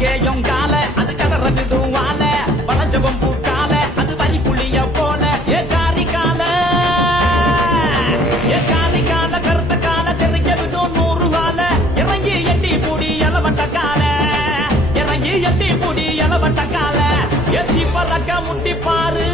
அங்கேயும் கால அது கதறவிடும் வாழ வளஞ்சவம் பூக்கால அது வரி புளிய போல ஏ காரி கால கருத்த கால தெரிக்க விடும் 100 வாழ இறங்கி எட்டி பூடி எலவட்ட கால இறங்கி எட்டி பூடி எலவட்ட கால எத்தி பறக்க முட்டி பாரு